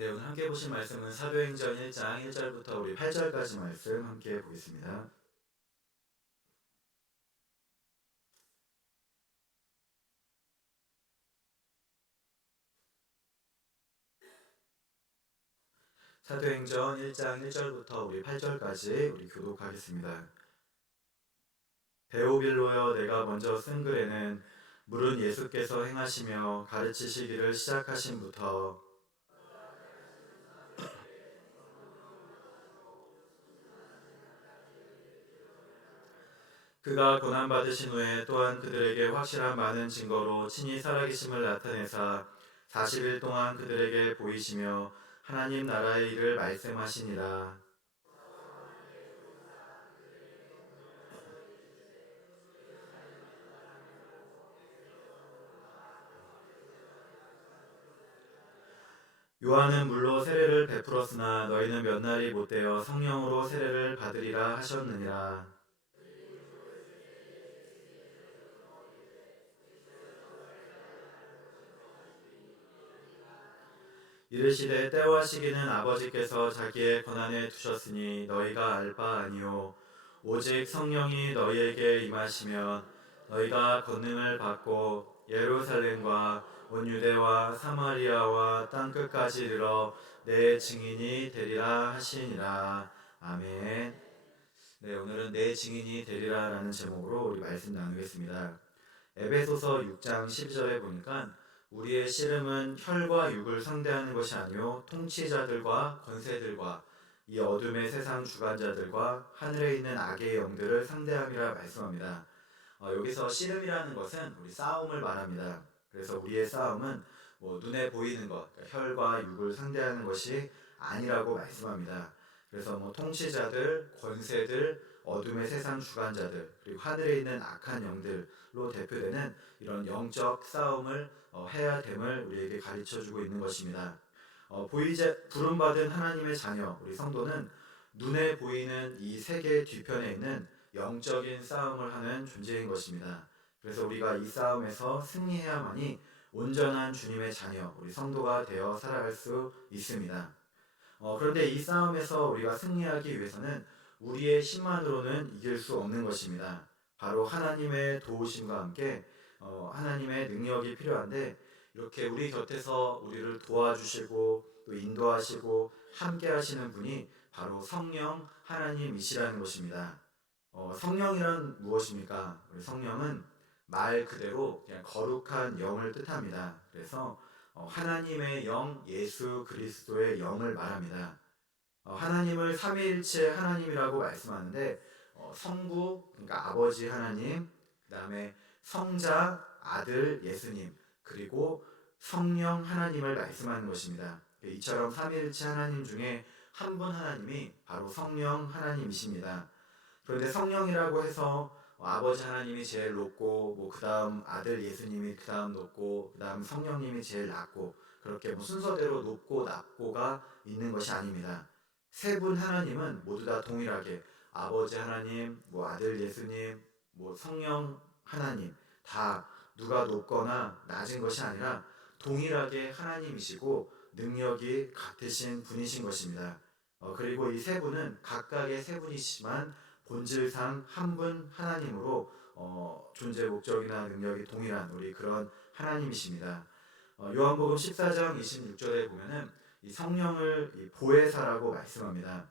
네, 오늘 함께 보실 말씀은 사도행전 1장 1절부터 우리 8절까지 말씀 함께 보겠습니다. 사도행전 1장 1절부터 우리 8절까지 우리 교독하겠습니다. 데오빌로여, 내가 먼저 쓴 글에는 물은 예수께서 행하시며 가르치시기를 시작하신부터 그가 고난받으신 후에 또한 그들에게 확실한 많은 증거로 친히 살아계심을 나타내사 40일 동안 그들에게 보이시며 하나님 나라의 일을 말씀하시니라. 요한은 물로 세례를 베풀었으나 너희는 몇 날이 못되어 성령으로 세례를 받으리라 하셨느니라. 이르시되 때와 시기는 아버지께서 자기의 권한에 두셨으니 너희가 알 바 아니요 오직 성령이 너희에게 임하시면 너희가 권능을 받고 예루살렘과 온 유대와 사마리아와 땅 끝까지 이르러 내 증인이 되리라 하시니라. 아멘. 네, 오늘은 내 증인이 되리라라는 제목으로 우리 말씀 나누겠습니다. 에베소서 6장 12절에 보니까 우리의 씨름은 혈과 육을 상대하는 것이 아니요 통치자들과 권세들과 이 어둠의 세상 주관자들과 하늘에 있는 악의 영들을 상대함이라 말씀합니다. 여기서 씨름이라는 것은 우리 싸움을 말합니다. 그래서 우리의 싸움은 눈에 보이는 것, 그러니까 혈과 육을 상대하는 것이 아니라고 말씀합니다. 그래서 통치자들, 권세들, 어둠의 세상 주관자들, 그리고 하늘에 있는 악한 영들로 대표되는 이런 영적 싸움을 해야 됨을 우리에게 가르쳐주고 있는 것입니다. 부름받은 하나님의 자녀, 우리 성도는 눈에 보이는 이 세계 뒤편에 있는 영적인 싸움을 하는 존재인 것입니다. 그래서 우리가 이 싸움에서 승리해야만이 온전한 주님의 자녀, 우리 성도가 되어 살아갈 수 있습니다. 그런데 이 싸움에서 우리가 승리하기 위해서는 우리의 힘만으로는 이길 수 없는 것입니다. 바로 하나님의 도우심과 함께 하나님의 능력이 필요한데 이렇게 우리 곁에서 우리를 도와주시고 또 인도하시고 함께 하시는 분이 바로 성령 하나님이시라는 것입니다. 성령이란 무엇입니까? 우리 성령은 말 그대로 그냥 거룩한 영을 뜻합니다. 그래서 하나님의 영, 예수 그리스도의 영을 말합니다. 하나님을 삼위일체 하나님이라고 말씀하는데 성부, 그러니까 아버지 하나님, 그 다음에 성자, 아들 예수님, 그리고 성령 하나님을 말씀하는 것입니다. 이처럼 삼위일체 하나님 중에 한 분 하나님이 바로 성령 하나님이십니다. 그런데 성령이라고 해서 아버지 하나님이 제일 높고 그 다음 아들 예수님이 그 다음 높고 그 다음 성령님이 제일 낮고 그렇게 순서대로 높고 낮고가 있는 것이 아닙니다. 세 분 하나님은 모두 다 동일하게 아버지 하나님, 아들 예수님, 성령 하나님 다 누가 높거나 낮은 것이 아니라 동일하게 하나님이시고 능력이 같으신 분이신 것입니다. 그리고 이 세 분은 각각의 세 분이시지만 본질상 한 분 하나님으로 존재 목적이나 능력이 동일한 우리 그런 하나님이십니다. 요한복음 14장 26절에 보면은 이 성령을 이 보혜사라고 말씀합니다.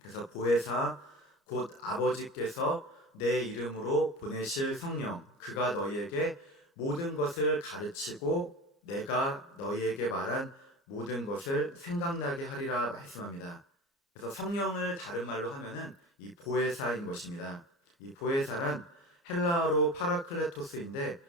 그래서 보혜사 곧 아버지께서 내 이름으로 보내실 성령, 그가 너희에게 모든 것을 가르치고 내가 너희에게 말한 모든 것을 생각나게 하리라 말씀합니다. 그래서 성령을 다른 말로 하면은 이 보혜사인 것입니다. 이 보혜사란 헬라어로 파라클레토스인데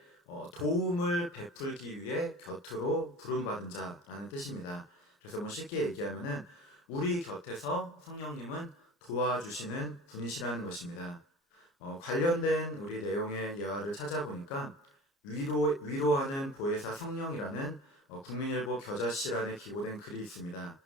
도움을 베풀기 위해 곁으로 부름받은 자라는 뜻입니다. 그래서 쉽게 얘기하면은 우리 곁에서 성령님은 도와주시는 분이시라는 것입니다. 관련된 우리 내용의 예화를 찾아보니까 위로하는 보혜사 성령이라는 국민일보 겨자씨란에 기고된 글이 있습니다.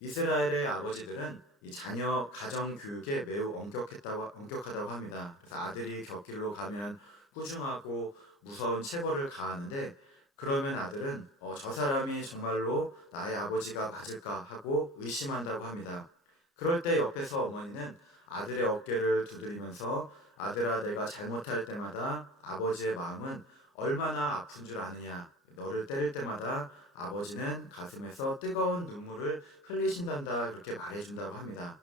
이스라엘의 아버지들은 이 자녀 가정 교육에 매우 엄격하다고 합니다. 그래서 아들이 곁길로 가면 꾸중하고 무서운 체벌을 가하는데 그러면 아들은 저 사람이 정말로 나의 아버지가 맞을까 하고 의심한다고 합니다. 그럴 때 옆에서 어머니는 아들의 어깨를 두드리면서 아들아, 내가 잘못할 때마다 아버지의 마음은 얼마나 아픈 줄 아느냐. 너를 때릴 때마다 아버지는 가슴에서 뜨거운 눈물을 흘리신단다. 그렇게 말해준다고 합니다.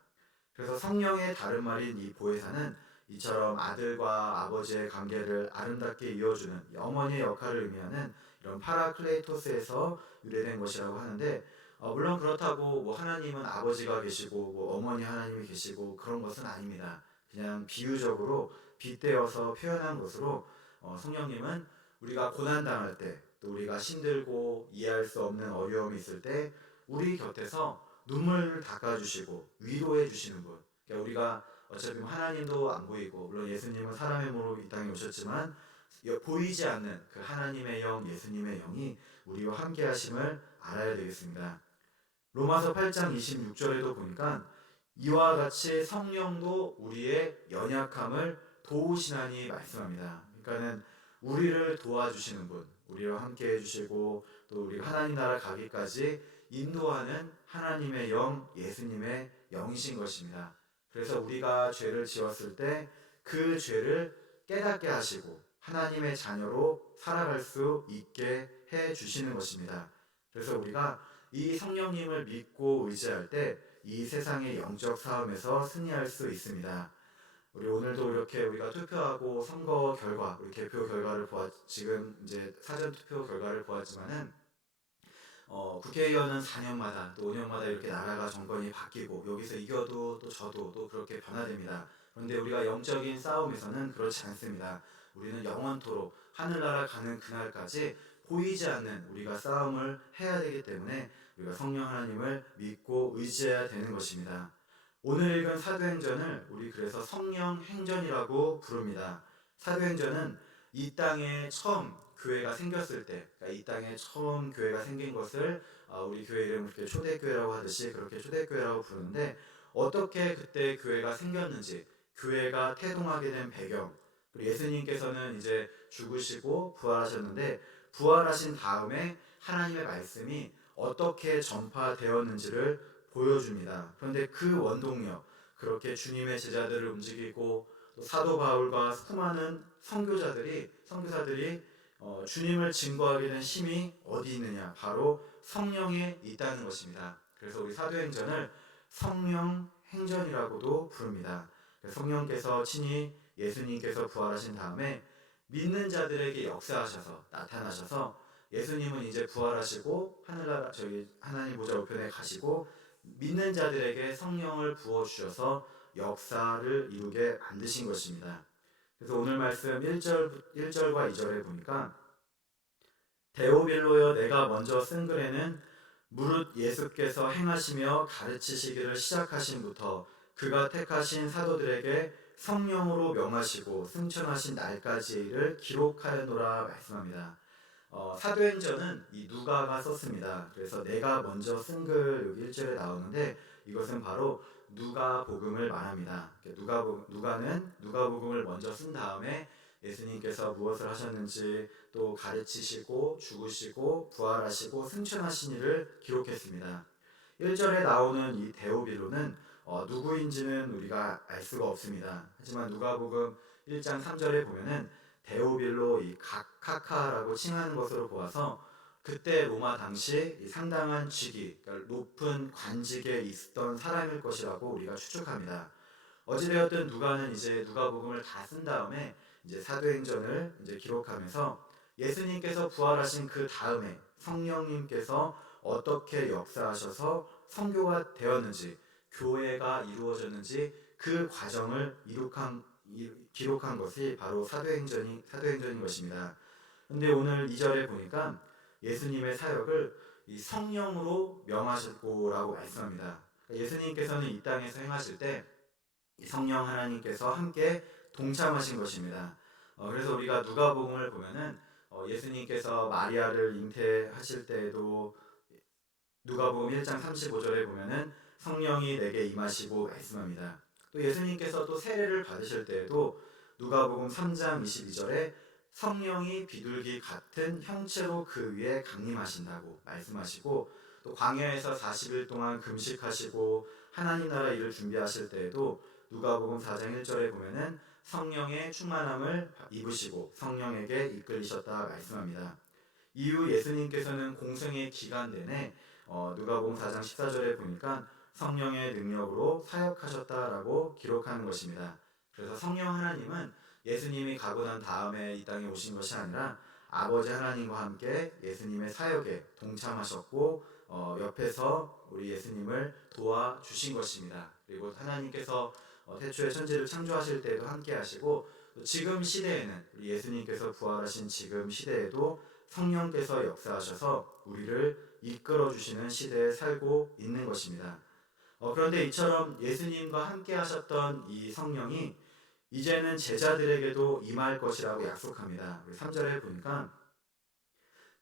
그래서 성령의 다른 말인 이 보혜사는 이처럼 아들과 아버지의 관계를 아름답게 이어주는 어머니의 역할을 의미하는 이런 파라클레이토스에서 유래된 것이라고 하는데, 물론 그렇다고 뭐 하나님은 아버지가 계시고 뭐 어머니 하나님이 계시고 그런 것은 아닙니다. 그냥 비유적으로 빗대어서 표현한 것으로 성령님은 우리가 고난 당할 때, 또 우리가 힘들고 이해할 수 없는 어려움이 있을 때 우리 곁에서 눈물을 닦아주시고 위로해 주시는 분. 그러니까 우리가 어차피 하나님도 안 보이고, 물론 예수님은 사람의 몸으로 이 땅에 오셨지만 보이지 않는 그 하나님의 영, 예수님의 영이 우리와 함께 하심을 알아야 되겠습니다. 로마서 8장 26절에도 보니까 이와 같이 성령도 우리의 연약함을 도우시나니 말씀합니다. 그러니까는 우리를 도와주시는 분, 우리와 함께 해주시고 또 우리 하나님 나라 가기까지 인도하는 하나님의 영, 예수님의 영이신 것입니다. 그래서 우리가 죄를 지었을 때 그 죄를 깨닫게 하시고 하나님의 자녀로 살아갈 수 있게 해 주시는 것입니다. 그래서 우리가 이 성령님을 믿고 의지할 때 이 세상의 영적 싸움에서 승리할 수 있습니다. 우리 오늘도 이렇게 우리가 투표하고 선거 결과, 우리 개표 결과를 지금 이제 사전 투표 결과를 보았지만은 국회의원은 4년마다 또 5년마다 이렇게 나라가 정권이 바뀌고 여기서 이겨도 또 져도 또 그렇게 변화됩니다. 그런데 우리가 영적인 싸움에서는 그렇지 않습니다. 우리는 영원토록 하늘나라 가는 그날까지 보이지 않는 우리가 싸움을 해야 되기 때문에 우리가 성령 하나님을 믿고 의지해야 되는 것입니다. 오늘 읽은 사도행전을 우리 그래서 성령 행전이라고 부릅니다. 사도행전은 이 땅에 처음 교회가 생겼을 때, 그러니까 이 땅에 처음 교회가 생긴 것을 우리 교회 이름 그렇게 초대교회라고 하듯이 그렇게 초대교회라고 부르는데, 어떻게 그때 교회가 생겼는지, 교회가 태동하게 된 배경, 그리고 예수님께서는 이제 죽으시고 부활하셨는데 부활하신 다음에 하나님의 말씀이 어떻게 전파되었는지를 보여줍니다. 그런데 그 원동력, 그렇게 주님의 제자들을 움직이고 또 사도 바울과 수많은 선교사들이 주님을 증거하게 된 힘이 어디 있느냐? 바로 성령에 있다는 것입니다. 그래서 우리 사도행전을 성령 행전이라고도 부릅니다. 성령께서 친히 예수님께서 부활하신 다음에 믿는 자들에게 역사하셔서 나타나셔서, 예수님은 이제 부활하시고 하늘나라 저기 하나님 보좌 우편에 가시고 믿는 자들에게 성령을 부어 주셔서 역사를 이루게 만드신 것입니다. 그래서 오늘 말씀 1절과 2절에 보니까 데오빌로여, 내가 먼저 쓴 글에는 무릇 예수께서 행하시며 가르치시기를 시작하신부터 그가 택하신 사도들에게 성령으로 명하시고 승천하신 날까지의 일을 기록하였노라 말씀합니다. 사도행전은 이 누가가 썼습니다. 그래서 내가 먼저 쓴 글 여기 1절에 나오는데 이것은 바로 누가복음을 말합니다. 누가는 누가복음을 먼저 쓴 다음에 예수님께서 무엇을 하셨는지, 또 가르치시고 죽으시고 부활하시고 승천하신 일을 기록했습니다. 1절에 나오는 이 데오빌로는 누구인지는 우리가 알 수가 없습니다. 하지만 누가복음 1장 3절에 보면은 데오빌로 이 카카라고 칭하는 것으로 보아서 그때 로마 당시 상당한 직위, 그러니까 높은 관직에 있었던 사람일 것이라고 우리가 추측합니다. 어찌되었든 누가는 이제 누가복음을 다 쓴 다음에 이제 사도행전을 이제 기록하면서 예수님께서 부활하신 그 다음에 성령님께서 어떻게 역사하셔서 선교가 되었는지, 교회가 이루어졌는지 그 과정을 기록한 것이 바로 사도행전인 것입니다. 근데 오늘 2절에 보니까 예수님의 사역을 이 성령으로 명하셨고라고 말씀합니다. 예수님께서는 이 땅에서 행하실 때 성령 하나님께서 함께 동참하신 것입니다. 그래서 우리가 누가복음을 보면은 예수님께서 마리아를 잉태하실 때에도 누가복음 1장 35절에 보면은 성령이 내게 임하시고 말씀합니다. 또 예수님께서 또 세례를 받으실 때에도 누가복음 3장 22절에 성령이 비둘기 같은 형체로 그 위에 강림하신다고 말씀하시고, 또 광야에서 40일 동안 금식하시고 하나님 나라 일을 준비하실 때에도 누가복음 4장 1절에 보면은 성령의 충만함을 입으시고 성령에게 이끌리셨다 말씀합니다. 이후 예수님께서는 공생의 기간 내내 누가복음 4장 14절에 보니까 성령의 능력으로 사역하셨다라고 기록하는 것입니다. 그래서 성령 하나님은 예수님이 가고 난 다음에 이 땅에 오신 것이 아니라 아버지 하나님과 함께 예수님의 사역에 동참하셨고 옆에서 우리 예수님을 도와주신 것입니다. 그리고 하나님께서 태초에 천지를 창조하실 때에도 함께 하시고, 또 지금 시대에는 우리 예수님께서 부활하신 지금 시대에도 성령께서 역사하셔서 우리를 이끌어 주시는 시대에 살고 있는 것입니다. 그런데 이처럼 예수님과 함께 하셨던 이 성령이 이제는 제자들에게도 임할 것이라고 약속합니다. 3절에 보니까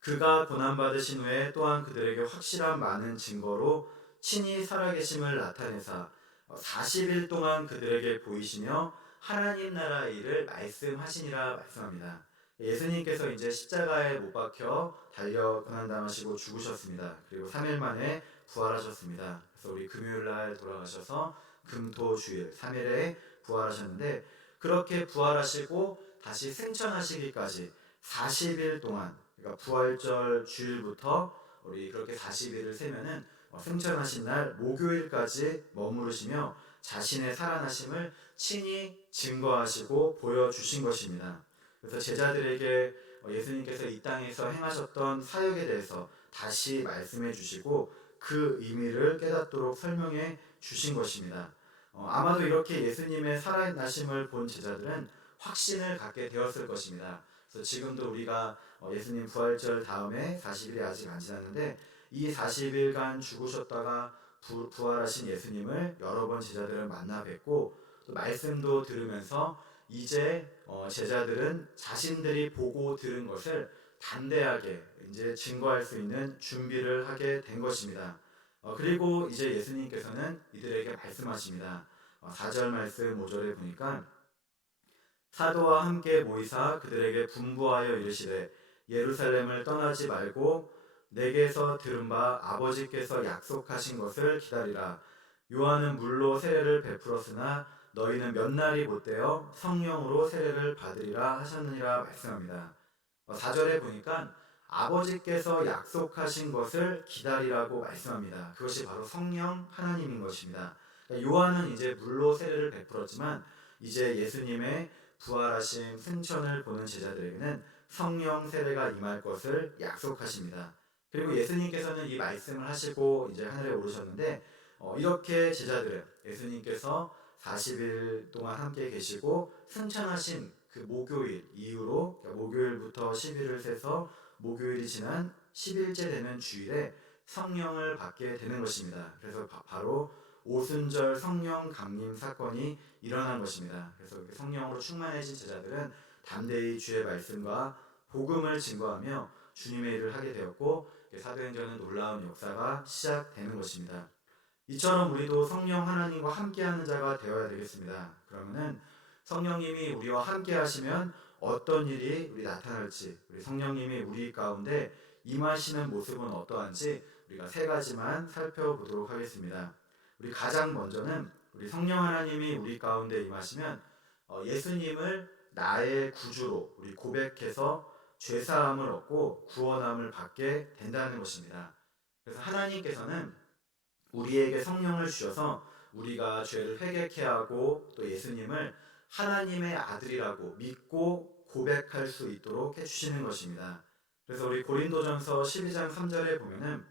그가 고난받으신 후에 또한 그들에게 확실한 많은 증거로 친히 살아계심을 나타내사 40일 동안 그들에게 보이시며 하나님 나라 일을 말씀하시니라 말씀합니다. 예수님께서 이제 십자가에 못 박혀 달려 고난당하시고 죽으셨습니다. 그리고 3일 만에 부활하셨습니다. 그래서 우리 금요일 날 돌아가셔서 금토주일 3일에 부활하셨는데, 그렇게 부활하시고 다시 승천하시기까지 40일 동안, 그러니까 부활절 주일부터 우리 그렇게 40일을 세면은 승천하신 날 목요일까지 머무르시며 자신의 살아나심을 친히 증거하시고 보여주신 것입니다. 그래서 제자들에게 예수님께서 이 땅에서 행하셨던 사역에 대해서 다시 말씀해 주시고 그 의미를 깨닫도록 설명해 주신 것입니다. 아마도 이렇게 예수님의 살아나심을 본 제자들은 확신을 갖게 되었을 것입니다. 그래서 지금도 우리가 예수님 부활절 다음에 40일이 아직 안 지났는데 이 40일간 죽으셨다가 부활하신 예수님을 여러 번 제자들은 만나 뵙고 또 말씀도 들으면서 이제 제자들은 자신들이 보고 들은 것을 담대하게 이제 증거할 수 있는 준비를 하게 된 것입니다. 그리고 이제 예수님께서는 이들에게 말씀하십니다. 4절 말씀 5절에 보니까 사도와 함께 모이사 그들에게 분부하여 이르시되 예루살렘을 떠나지 말고 내게서 들은 바 아버지께서 약속하신 것을 기다리라. 요한은 물로 세례를 베풀었으나 너희는 몇 날이 못되어 성령으로 세례를 받으리라 하셨느니라 말씀합니다. 4절에 보니까 아버지께서 약속하신 것을 기다리라고 말씀합니다. 그것이 바로 성령 하나님인 것입니다. 요한은 이제 물로 세례를 베풀었지만 이제 예수님의 부활하심 승천을 보는 제자들에게는 성령 세례가 임할 것을 약속하십니다. 그리고 예수님께서는 이 말씀을 하시고 이제 하늘에 오르셨는데 이렇게 제자들은 예수님께서 40일 동안 함께 계시고 승천하신 그 목요일 이후로, 그러니까 목요일부터 10일을 세서 목요일이 지난 10일째 되는 주일에 성령을 받게 되는 것입니다. 그래서 바로 오순절 성령 강림 사건이 일어난 것입니다. 그래서 성령으로 충만해진 제자들은 담대히 주의 말씀과 복음을 증거하며 주님의 일을 하게 되었고 사도행전은 놀라운 역사가 시작되는 것입니다. 이처럼 우리도 성령 하나님과 함께하는 자가 되어야 되겠습니다. 그러면은 성령님이 우리와 함께 하시면 어떤 일이 우리 나타날지, 우리 성령님이 우리 가운데 임하시는 모습은 어떠한지 우리가 세 가지만 살펴보도록 하겠습니다. 우리 가장 먼저는 우리 성령 하나님이 우리 가운데 임하시면 예수님을 나의 구주로 우리 고백해서 죄사함을 얻고 구원함을 받게 된다는 것입니다. 그래서 하나님께서는 우리에게 성령을 주셔서 우리가 죄를 회개케 하고 또 예수님을 하나님의 아들이라고 믿고 고백할 수 있도록 해주시는 것입니다. 그래서 우리 고린도전서 12장 3절에 보면은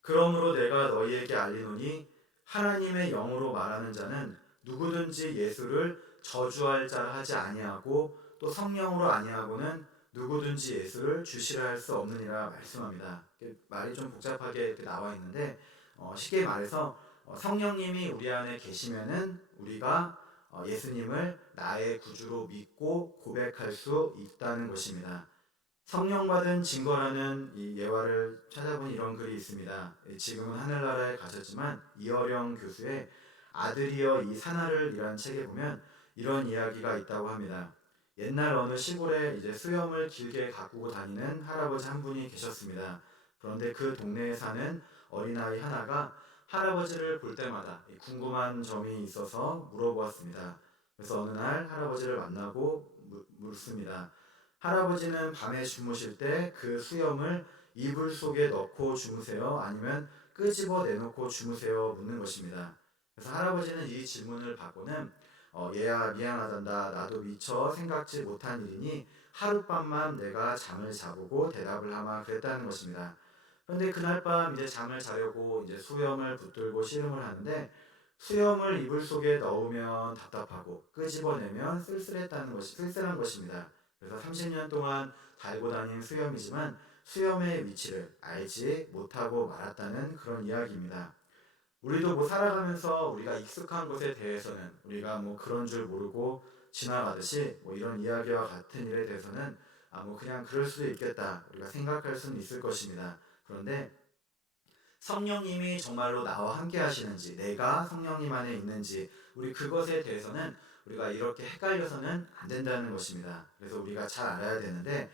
그러므로 내가 너희에게 알리노니 하나님의 영으로 말하는 자는 누구든지 예수를 저주할 자라 하지 아니하고 또 성령으로 아니하고는 누구든지 예수를 주시라 할 수 없느니라 말씀합니다. 말이 좀 복잡하게 나와 있는데 쉽게 말해서 성령님이 우리 안에 계시면은 우리가 예수님을 나의 구주로 믿고 고백할 수 있다는 것입니다. 성령 받은 증거라는 이 예화를 찾아본 이런 글이 있습니다. 지금은 하늘나라에 가셨지만 이어령 교수의 아들이여 이 산하를 이라는 책에 보면 이런 이야기가 있다고 합니다. 옛날 어느 시골에 이제 수염을 길게 가꾸고 다니는 할아버지 한 분이 계셨습니다. 그런데 그 동네에 사는 어린아이 하나가 할아버지를 볼 때마다 궁금한 점이 있어서 물어보았습니다. 그래서 어느 날 할아버지를 만나고 묻습니다. 할아버지는 밤에 주무실 때 그 수염을 이불 속에 넣고 주무세요? 아니면 끄집어 내놓고 주무세요? 묻는 것입니다. 그래서 할아버지는 이 질문을 받고는 얘야 미안하단다. 나도 미처 생각지 못한 일이니 하룻밤만 내가 잠을 자보고 대답을 하마 그랬다는 것입니다. 그런데 그날 밤 이제 잠을 자려고 이제 수염을 붙들고 씨름을 하는데 수염을 이불 속에 넣으면 답답하고 끄집어내면 쓸쓸한 것입니다. 그래서 30년 동안 달고 다닌 수염이지만 수염의 위치를 알지 못하고 말았다는 그런 이야기입니다. 우리도 뭐 살아가면서 우리가 익숙한 것에 대해서는 우리가 뭐 그런 줄 모르고 지나가듯이 뭐 이런 이야기와 같은 일에 대해서는 뭐 그냥 그럴 수도 있겠다 우리가 생각할 수는 있을 것입니다. 그런데 성령님이 정말로 나와 함께 하시는지 내가 성령님 안에 있는지 우리 그것에 대해서는 우리가 이렇게 헷갈려서는 안 된다는 것입니다. 그래서 우리가 잘 알아야 되는데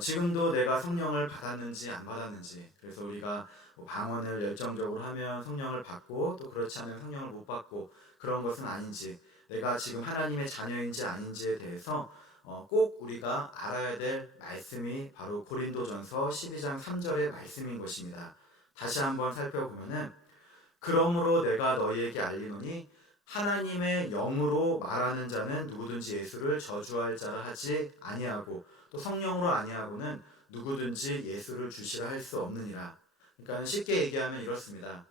지금도 내가 성령을 받았는지 안 받았는지 그래서 우리가 뭐 방언을 열정적으로 하면 성령을 받고 또 그렇지 않으면 성령을 못 받고 그런 것은 아닌지 내가 지금 하나님의 자녀인지 아닌지에 대해서 꼭 우리가 알아야 될 말씀이 바로 고린도전서 12장 3절의 말씀인 것입니다. 다시 한번 살펴보면은 그러므로 내가 너희에게 알리노니 하나님의 영으로 말하는 자는 누구든지 예수를 저주할 자라 하지 아니하고 또 성령으로 아니하고는 누구든지 예수를 주시라 할 수 없느니라. 그러니까 쉽게 얘기하면 이렇습니다.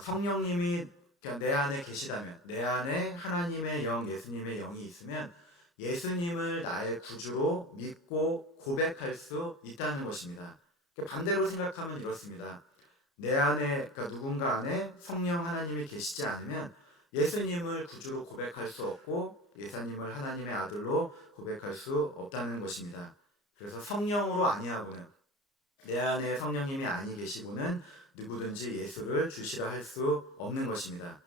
성령님이 그냥 내 안에 계시다면 내 안에 하나님의 영, 예수님의 영이 있으면 예수님을 나의 구주로 믿고 고백할 수 있다는 것입니다. 반대로 생각하면 이렇습니다. 내 안에 그러니까 누군가 안에 성령 하나님이 계시지 않으면 예수님을 구주로 고백할 수 없고 예수님을 하나님의 아들로 고백할 수 없다는 것입니다. 그래서 성령으로 아니하고는 내 안에 성령님이 아니 계시고는 누구든지 예수를 주시라 할 수 없는 것입니다.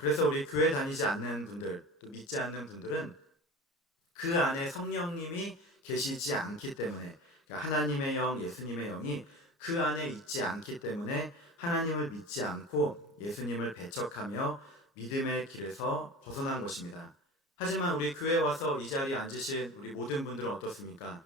그래서 우리 교회 다니지 않는 분들 또 믿지 않는 분들은 그 안에 성령님이 계시지 않기 때문에 그러니까 하나님의 영, 예수님의 영이 그 안에 있지 않기 때문에 하나님을 믿지 않고 예수님을 배척하며 믿음의 길에서 벗어난 것입니다. 하지만 우리 교회에 와서 이 자리에 앉으신 우리 모든 분들은 어떻습니까?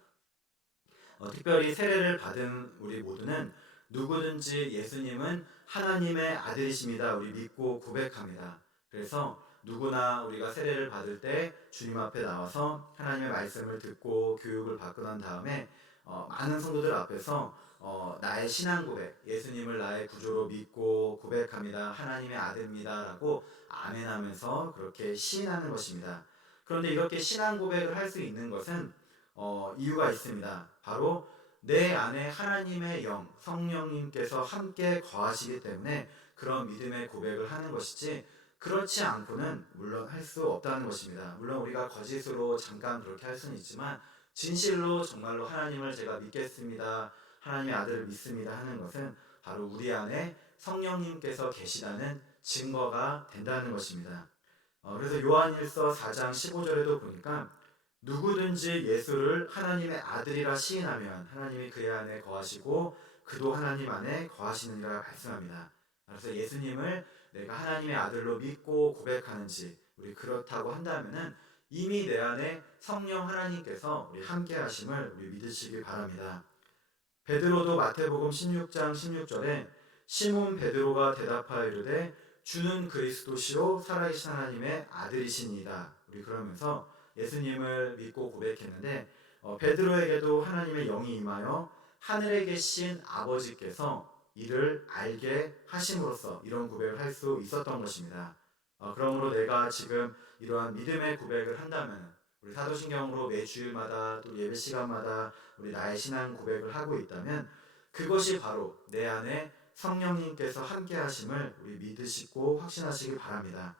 특별히 세례를 받은 우리 모두는 누구든지 예수님은 하나님의 아들이십니다. 우리 믿고 고백합니다. 그래서 누구나 우리가 세례를 받을 때 주님 앞에 나와서 하나님의 말씀을 듣고 교육을 받고 난 다음에 많은 성도들 앞에서 나의 신앙 고백, 예수님을 나의 구조로 믿고 고백합니다. 하나님의 아들입니다. 라고 아멘하면서 그렇게 시인하는 것입니다. 그런데 이렇게 신앙 고백을 할 수 있는 것은 이유가 있습니다. 바로 내 안에 하나님의 영, 성령님께서 함께 거하시기 때문에 그런 믿음의 고백을 하는 것이지 그렇지 않고는 물론 할 수 없다는 것입니다. 물론 우리가 거짓으로 잠깐 그렇게 할 수는 있지만 진실로 정말로 하나님을 제가 믿겠습니다. 하나님의 아들을 믿습니다 하는 것은 바로 우리 안에 성령님께서 계시다는 증거가 된다는 것입니다. 그래서 요한일서 4장 15절에도 보니까 누구든지 예수를 하나님의 아들이라 시인하면 하나님이 그의 안에 거하시고 그도 하나님 안에 거하시느니라 말씀합니다. 그래서 예수님을 내가 하나님의 아들로 믿고 고백하는지 우리 그렇다고 한다면은 이미 내 안에 성령 하나님께서 우리 함께 하심을 우리 믿으시기 바랍니다. 베드로도 마태복음 16장 16절에 시몬 베드로가 대답하여 이르되 주는 그리스도시요 살아계신 하나님의 아들이시니이다. 우리 그러면서 예수님을 믿고 고백했는데 베드로에게도 하나님의 영이 임하여 하늘에 계신 아버지께서 이를 알게 하심으로써 이런 고백을 할 수 있었던 것입니다. 그러므로 내가 지금 이러한 믿음의 고백을 한다면 우리 사도신경으로 매 주일마다 또 예배 시간마다 우리 나의 신앙 고백을 하고 있다면 그것이 바로 내 안에 성령님께서 함께 하심을 우리 믿으시고 확신하시기 바랍니다.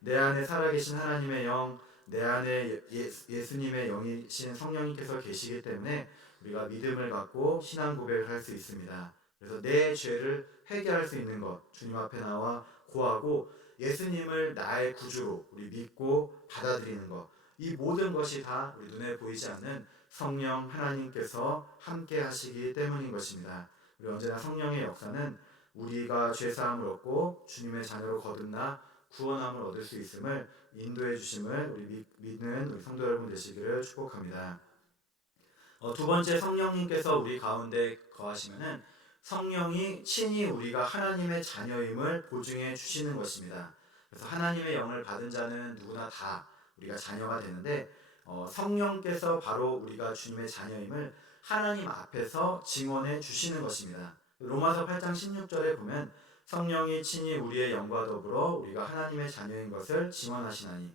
내 안에 살아계신 하나님의 영, 내 안에 예수님의 영이신 성령님께서 계시기 때문에 우리가 믿음을 갖고 신앙 고백을 할 수 있습니다. 그래서 내 죄를 회개할 수 있는 것, 주님 앞에 나와 고하고 예수님을 나의 구주로 우리 믿고 받아들이는 것, 이 모든 것이 다 우리 눈에 보이지 않는 성령 하나님께서 함께 하시기 때문인 것입니다. 우리 언제나 성령의 역사는 우리가 죄사함을 얻고 주님의 자녀로 거듭나 구원함을 얻을 수 있음을 인도해 주심을 우리 믿는 우리 성도 여러분 되시기를 축복합니다. 두 번째, 성령님께서 우리 가운데 거하시면은 성령이 친히 우리가 하나님의 자녀임을 보증해 주시는 것입니다. 그래서 하나님의 영을 받은 자는 누구나 다 우리가 자녀가 되는데 성령께서 바로 우리가 주님의 자녀임을 하나님 앞에서 증언해 주시는 것입니다. 로마서 8장 16절에 보면 성령이 친히 우리의 영과 더불어 우리가 하나님의 자녀인 것을 증언하시나니,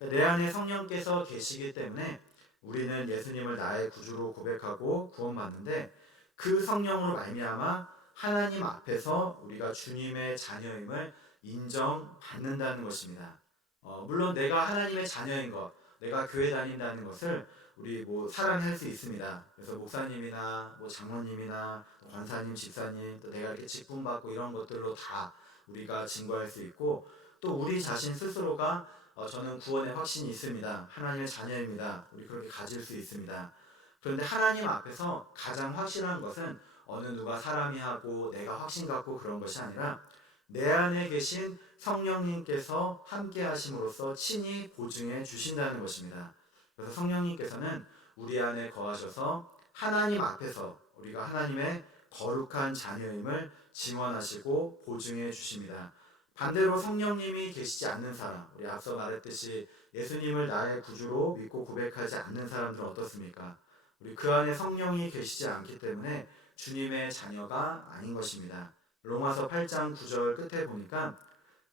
내 안에 성령께서 계시기 때문에 우리는 예수님을 나의 구주로 고백하고 구원받는데, 그 성령으로 말미암아 하나님 앞에서 우리가 주님의 자녀임을 인정받는다는 것입니다. 물론 내가 하나님의 자녀인 것, 내가 교회 다닌다는 것을 우리 사람이 할 수 있습니다. 그래서 목사님이나 장로님이나 권사님, 집사님, 또 내가 이렇게 직분 받고 이런 것들로 다 우리가 증거할 수 있고, 또 우리 자신 스스로가 저는 구원의 확신이 있습니다, 하나님의 자녀입니다, 우리 그렇게 가질 수 있습니다. 그런데 하나님 앞에서 가장 확실한 것은 어느 누가 사람이 하고 내가 확신 갖고 그런 것이 아니라 내 안에 계신 성령님께서 함께 하심으로써 친히 보증해 주신다는 것입니다. 그래서 성령님께서는 우리 안에 거하셔서 하나님 앞에서 우리가 하나님의 거룩한 자녀임을 증언하시고 보증해 주십니다. 반대로 성령님이 계시지 않는 사람, 우리 앞서 말했듯이 예수님을 나의 구주로 믿고 고백하지 않는 사람들은 어떻습니까? 우리 그 안에 성령이 계시지 않기 때문에 주님의 자녀가 아닌 것입니다. 로마서 8장 9절 끝에 보니까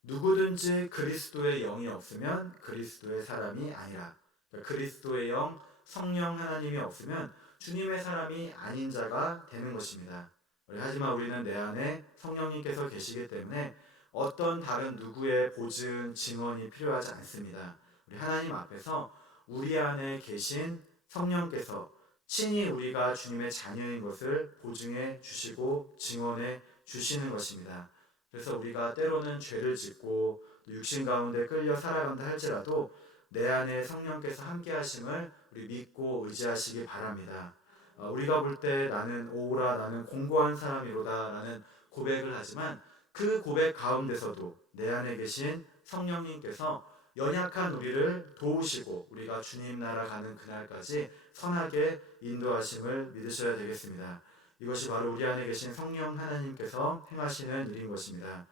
누구든지 그리스도의 영이 없으면 그리스도의 사람이 아니라, 그리스도의 영, 성령 하나님이 없으면 주님의 사람이 아닌 자가 되는 것입니다. 하지만 우리는 내 안에 성령님께서 계시기 때문에 어떤 다른 누구의 보증, 증언이 필요하지 않습니다. 우리 하나님 앞에서 우리 안에 계신 성령께서 친히 우리가 주님의 자녀인 것을 보증해 주시고 증언해 주시는 것입니다. 그래서 우리가 때로는 죄를 짓고 육신 가운데 끌려 살아간다 할지라도 내 안에 성령께서 함께 하심을 우리 믿고 의지하시기 바랍니다. 우리가 볼 때 나는 오라, 나는 공고한 사람이로다 라는 고백을 하지만 그 고백 가운데서도 내 안에 계신 성령님께서 연약한 우리를 도우시고 우리가 주님 나라 가는 그날까지 선하게 인도하심을 믿으셔야 되겠습니다. 이것이 바로 우리 안에 계신 성령 하나님께서 행하시는 일인 것입니다.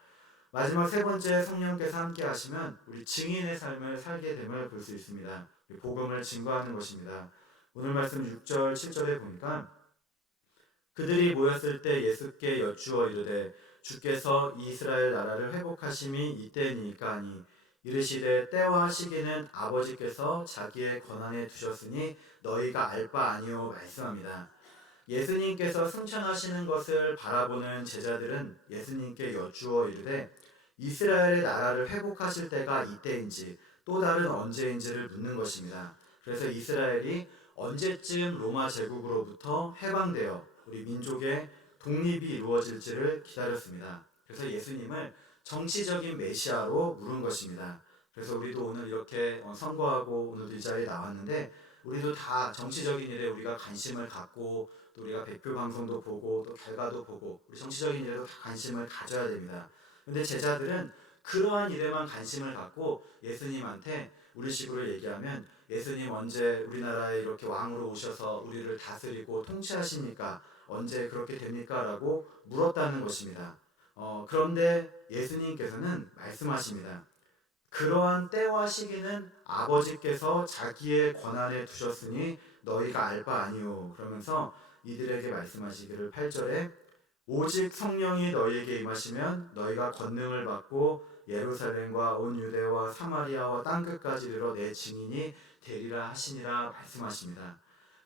마지막 세 번째, 성령께서 함께 하시면 우리 증인의 삶을 살게 됨을 볼 수 있습니다. 복음을 증거하는 것입니다. 오늘 말씀 6절 7절에 보니까 그들이 모였을 때 예수께 여쭈어 이르되 주께서 이스라엘 나라를 회복하심이 이때니까 하니, 이르시되 때와 시기는 아버지께서 자기의 권한에 두셨으니 너희가 알 바 아니오 말씀합니다. 예수님께서 승천하시는 것을 바라보는 제자들은 예수님께 여쭈어 이르되 이스라엘의 나라를 회복하실 때가 이때인지 또 다른 언제인지를 묻는 것입니다. 그래서 이스라엘이 언제쯤 로마 제국으로부터 해방되어 우리 민족의 독립이 이루어질지를 기다렸습니다. 그래서 예수님을 정치적인 메시아로 물은 것입니다. 그래서 우리도 오늘 이렇게 선거하고 오늘 이 자리에 나왔는데, 우리도 다 정치적인 일에 우리가 관심을 갖고 또 우리가 백표 방송도 보고 또 결과도 보고 우리 정치적인 일에도 다 관심을 가져야 됩니다. 그런데 제자들은 그러한 일에만 관심을 갖고 예수님한테 우리식으로 얘기하면 예수님 언제 우리나라에 이렇게 왕으로 오셔서 우리를 다스리고 통치하십니까? 언제 그렇게 됩니까? 라고 물었다는 것입니다. 그런데 예수님께서는 말씀하십니다. 그러한 때와 시기는 아버지께서 자기의 권한에 두셨으니 너희가 알 바 아니오. 그러면서 이들에게 말씀하시기를 8절에 오직 성령이 너희에게 임하시면 너희가 권능을 받고 예루살렘과 온 유대와 사마리아와 땅끝까지 이르러 내 증인이 되리라 하시니라 말씀하십니다.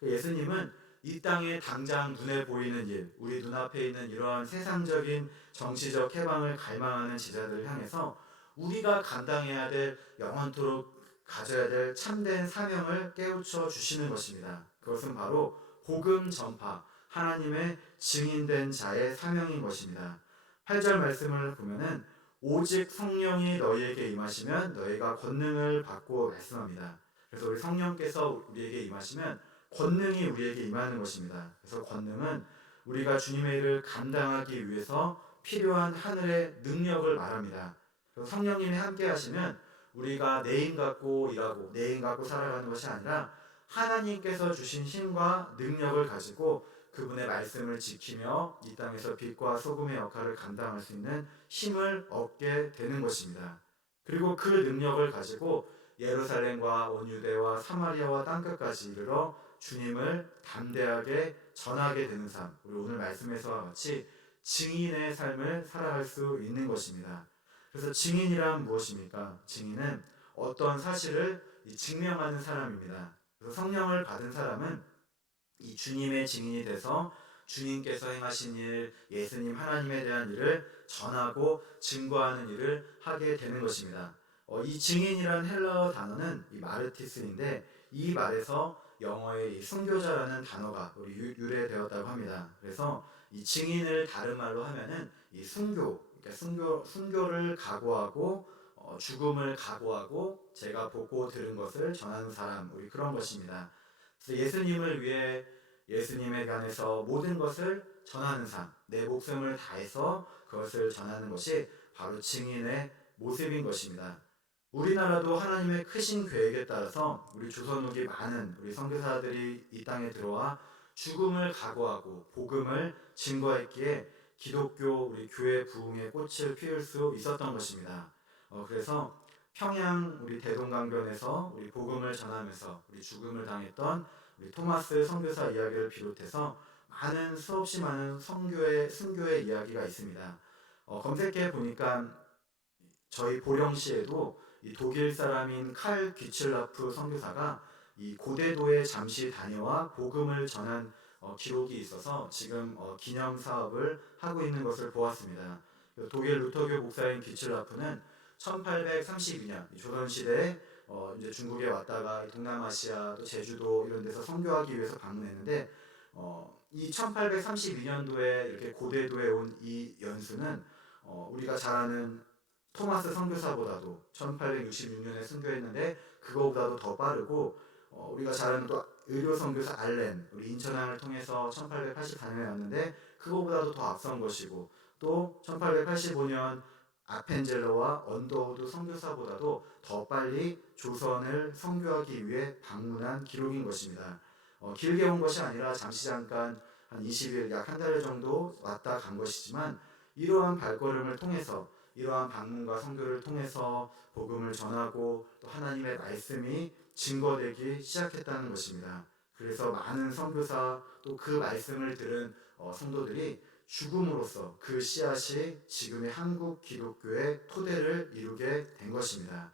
예수님은 이 땅에 당장 눈에 보이는 일, 우리 눈앞에 있는 이러한 세상적인 정치적 해방을 갈망하는 제자들을 향해서 우리가 감당해야 될, 영원토록 가져야 될 참된 사명을 깨우쳐 주시는 것입니다. 그것은 바로 복음 전파, 하나님의 증인된 자의 사명인 것입니다. 8절 말씀을 보면은 오직 성령이 너희에게 임하시면 너희가 권능을 받고 말씀합니다. 그래서 우리 성령께서 우리에게 임하시면 권능이 우리에게 임하는 것입니다. 그래서 권능은 우리가 주님의 일을 감당하기 위해서 필요한 하늘의 능력을 말합니다. 그래서 성령님이 함께 하시면 우리가 내 힘 갖고 일하고 내 힘 갖고 살아가는 것이 아니라 하나님께서 주신 힘과 능력을 가지고 그분의 말씀을 지키며 이 땅에서 빛과 소금의 역할을 감당할 수 있는 힘을 얻게 되는 것입니다. 그리고 그 능력을 가지고 예루살렘과 온 유대와 사마리아와 땅끝까지 이르러 주님을 담대하게 전하게 되는 삶, 우리 오늘 말씀에서와 같이 증인의 삶을 살아갈 수 있는 것입니다. 그래서 증인이란 무엇입니까? 증인은 어떤 사실을 증명하는 사람입니다. 그래서 성령을 받은 사람은 이 주님의 증인이 돼서 주님께서 행하신 일, 예수님 하나님에 대한 일을 전하고 증거하는 일을 하게 되는 것입니다. 이 증인이란 헬라어 단어는 이 마르티스인데 이 말에서 영어의 이 순교자라는 단어가 우리 유래되었다고 합니다. 그래서 이 증인을 다른 말로 하면은 이 그러니까 순교를 각오하고 죽음을 각오하고 제가 보고 들은 것을 전하는 사람, 우리 그런 것입니다. 그래서 예수님을 위해 예수님에 관해서 모든 것을 전하는 삶, 내 목숨을 다해서 그것을 전하는 것이 바로 증인의 모습인 것입니다. 우리나라도 하나님의 크신 계획에 따라서 우리 조선족이 많은 우리 선교사들이 이 땅에 들어와 죽음을 각오하고 복음을 증거했기에 기독교 우리 교회 부흥의 꽃을 피울 수 있었던 것입니다. 그래서 평양 우리 대동강변에서 우리 복음을 전하면서 우리 죽음을 당했던 우리 토마스 선교사 이야기를 비롯해서 많은 수없이 많은 순교의 이야기가 있습니다. 검색해 보니까 저희 보령시에도 이 독일 사람인 칼 귀칠라프 선교사가 이 고대도에 잠시 다녀와 복음을 전한 기록이 있어서 지금 기념 사업을 하고 있는 것을 보았습니다. 독일 루터교 목사인 귀칠라프는 1832년 조선시대에 이제 중국에 왔다가 동남아시아 또 제주도 이런 데서 선교하기 위해서 방문했는데 이 1832년도에 이렇게 고대도에 온 이 연수는 우리가 잘 아는 토마스 선교사보다도 1866년에 순교했는데 그거보다도 더 빠르고 우리가 잘 아는 또 의료 선교사 알렌 우리 인천항을 통해서 1884년에 왔는데 그거보다도 더 앞선 것이고 또 1885년 아펜젤러와 언더우드 선교사보다도 더 빨리 조선을 선교하기 위해 방문한 기록인 것입니다. 길게 온 것이 아니라 잠시 잠깐 한 20일 약 한 달 정도 왔다 간 것이지만 이러한 발걸음을 통해서 이러한 방문과 선교를 통해서 복음을 전하고 또 하나님의 말씀이 증거되기 시작했다는 것입니다. 그래서 많은 선교사 또 그 말씀을 들은 성도들이 죽음으로써 그 씨앗이 지금의 한국 기독교의 토대를 이루게 된 것입니다.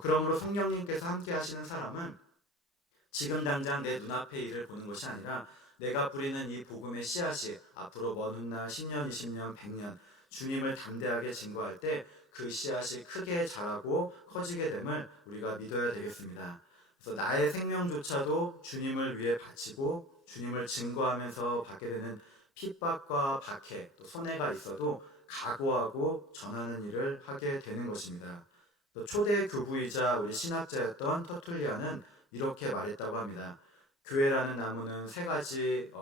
그러므로 성령님께서 함께 하시는 사람은 지금 당장 내 눈앞의 일을 보는 것이 아니라 내가 뿌리는 이 복음의 씨앗이 앞으로 먼 훗날 10년, 20년, 100년 주님을 담대하게 증거할 때 그 씨앗이 크게 자라고 커지게 됨을 우리가 믿어야 되겠습니다. 그래서 나의 생명조차도 주님을 위해 바치고 주님을 증거하면서 받게 되는 핍박과 박해, 또 손해가 있어도 각오하고 전하는 일을 하게 되는 것입니다. 또 초대 교부이자 우리 신학자였던 터툴리아는 이렇게 말했다고 합니다. 교회라는 나무는 세 가지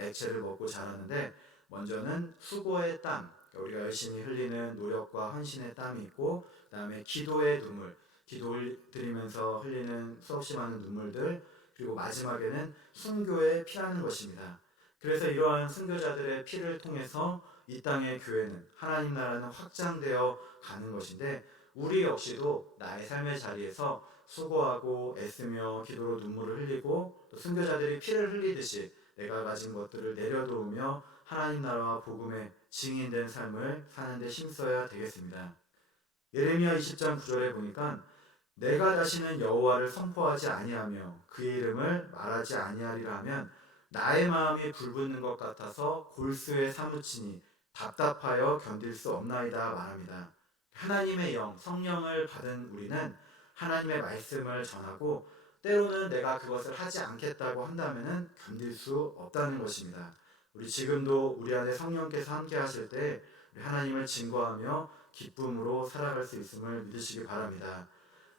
액체를 먹고 자라는데 먼저는 수고의 땀, 그러니까 우리가 열심히 흘리는 노력과 헌신의 땀이 있고 그 다음에 기도의 눈물, 기도를 드리면서 흘리는 수없이 많은 눈물들, 그리고 마지막에는 순교의 피라는 것입니다. 그래서 이러한 순교자들의 피를 통해서 이 땅의 교회는 하나님 나라는 확장되어 가는 것인데 우리 역시도 나의 삶의 자리에서 수고하고 애쓰며 기도로 눈물을 흘리고 또 순교자들이 피를 흘리듯이 내가 가진 것들을 내려놓으며 하나님 나라와 복음의 증인된 삶을 사는데 힘써야 되겠습니다. 예레미야 20장 9절에 보니까 내가 다시는 여호와를 선포하지 아니하며 그의 이름을 말하지 아니하리라 하면 나의 마음이 불붙는 것 같아서 골수에 사무치니 답답하여 견딜 수 없나이다 말합니다. 하나님의 영, 성령을 받은 우리는 하나님의 말씀을 전하고 때로는 내가 그것을 하지 않겠다고 한다면 견딜 수 없다는 것입니다. 우리 지금도 우리 안에 성령께서 함께 하실 때 하나님을 증거하며 기쁨으로 살아갈 수 있음을 믿으시기 바랍니다.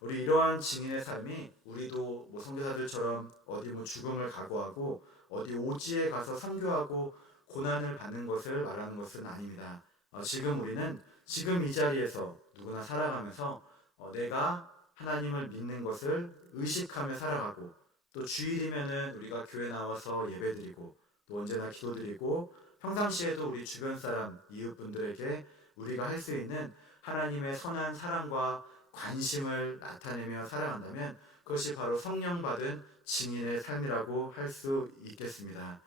우리 이러한 증인의 삶이 우리도 뭐 선교사들처럼 어디 뭐 죽음을 각오하고 어디 오지에 가서 선교하고 고난을 받는 것을 말하는 것은 아닙니다. 지금 우리는 지금 이 자리에서 누구나 살아가면서 내가 하나님을 믿는 것을 의식하며 살아가고 또 주일이면은 우리가 교회 나와서 예배드리고 또 언제나 기도드리고 평상시에도 우리 주변 사람 이웃분들에게 우리가 할 수 있는 하나님의 선한 사랑과 관심을 나타내며 살아간다면 그것이 바로 성령 받은 증인의 삶이라고 할 수 있겠습니다.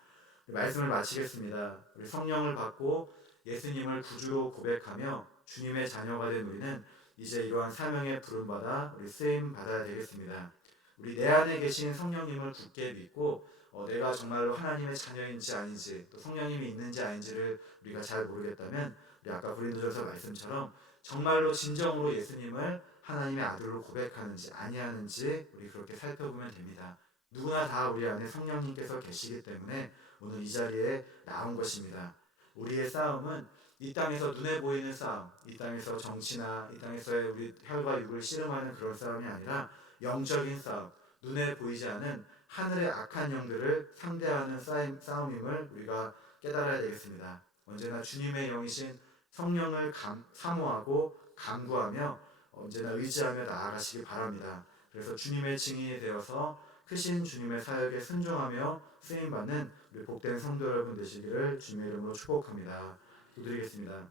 말씀을 마치겠습니다. 우리 성령을 받고 예수님을 구주로 고백하며 주님의 자녀가 된 우리는 이제 이러한 사명에 부름받아 우리 쓰임 받아야 되겠습니다. 우리 내 안에 계신 성령님을 굳게 믿고 내가 정말로 하나님의 자녀인지 아닌지 또 성령님이 있는지 아닌지를 우리가 잘 모르겠다면 우리 아까 고린도전서 말씀처럼 정말로 진정으로 예수님을 하나님의 아들로 고백하는지 아니하는지 우리 그렇게 살펴보면 됩니다. 누구나 다 우리 안에 성령님께서 계시기 때문에 오늘 이 자리에 나온 것입니다. 우리의 싸움은 이 땅에서 눈에 보이는 싸움, 이 땅에서 정치나 이 땅에서의 우리 혈과 육을 씨름하는 그런 싸움이 아니라 영적인 싸움, 눈에 보이지 않은 하늘의 악한 영들을 상대하는 싸움임을 우리가 깨달아야 되겠습니다. 언제나 주님의 영이신 성령을 사모하고 간구하며 언제나 의지하며 나아가시기 바랍니다. 그래서 주님의 증인이 되어서 크신 주님의 사역에 순종하며 쓰임받는 우리 복된 성도 여러분 되시기를 주님의 이름으로 축복합니다. 기도드리겠습니다.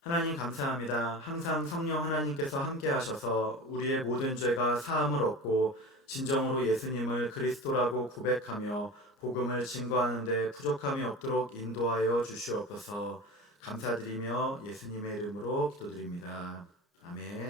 하나님 감사합니다. 항상 성령 하나님께서 함께 하셔서 우리의 모든 죄가 사함을 얻고 진정으로 예수님을 그리스도라고 고백하며 복음을 증거하는 데 부족함이 없도록 인도하여 주시옵소서. 감사드리며 예수님의 이름으로 기도드립니다. 아멘.